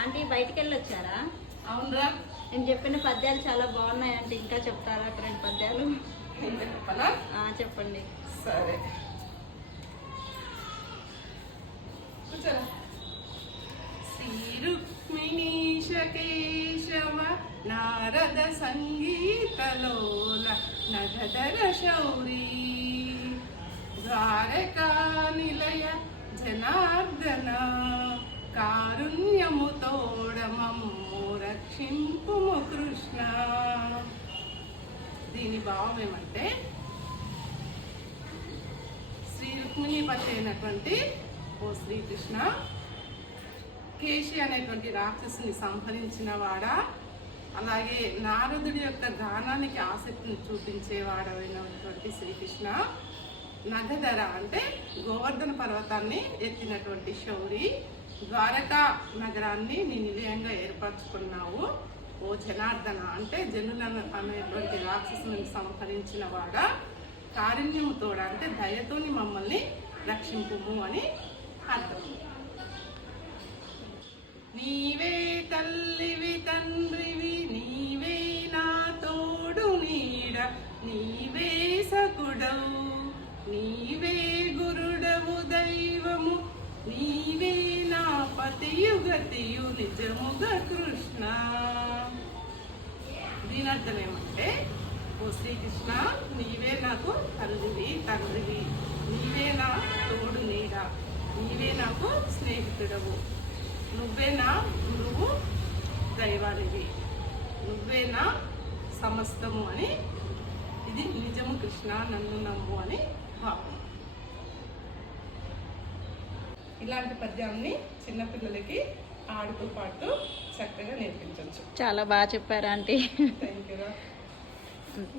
Aunty బయటికి వెళ్ళి వచ్చారా? అవునరా. నేను చెప్పిన పద్యాలు చాలా బాగున్నాయి అంటే ఇంకా చెప్తారా? ఒక 2 పద్యాలు చెప్పండి. సరే కూర్చోరా. శ్రీ రుక్మిణీశ కేశవ నారద సంగీతలోల నగధర శౌరీ ద్వారకా నిలయ జనార్దన కారుణ్యము తోడమము రక్షింపుము కృష్ణ. దీని భావం ఏమంటే, శ్రీ రుక్మిణీపతి అయినటువంటి ఓ శ్రీకృష్ణ, కేశి అనేటువంటి రాక్షసుని సంహరించిన వాడా, అలాగే నారదుడి యొక్క గానానికి ఆసక్తిని చూపించేవాడైనటువంటి శ్రీకృష్ణ, నగధర అంటే గోవర్ధన పర్వతాన్ని ఎత్తినటువంటి శౌరి, ద్వారకా నగరాన్ని నీ నిలయంగా ఏర్పరచుకున్నావు. ఓ జనార్దన అంటే జనులను అనేటువంటి రాక్షసుని సంహరించిన వాడ, కారుణ్యము తోడ అంటే దయతోని మమ్మల్ని రక్షింపుము అని అర్థం. నీవే తల్లివి తండ్రివి, నీవే నా తోడు నీడ, నీవే సకుడవు, నీవే గురుడవు దైవము, నీవే నా పతియు గతియు నిజముగా కృష్ణ. దీని అర్థం ఏమంటే, ఓ శ్రీకృష్ణ, నీవే నాకు తల్లివి తండ్రివి, నీవే నా తోడు నీడ, నీవే నాకు స్నేహితుడవు, నువ్వు దైవానివి, నువ్వే నా సమస్తము అని, ఇది నిజము కృష్ణ, నన్ను నమ్ము అని భావం. ఇలాంటి పద్యాన్ని చిన్నపిల్లలకి ఆడుతూ పాడుతూ చక్కగా నేర్పించవచ్చు. చాలా బాగా చెప్పారు ఆంటీ.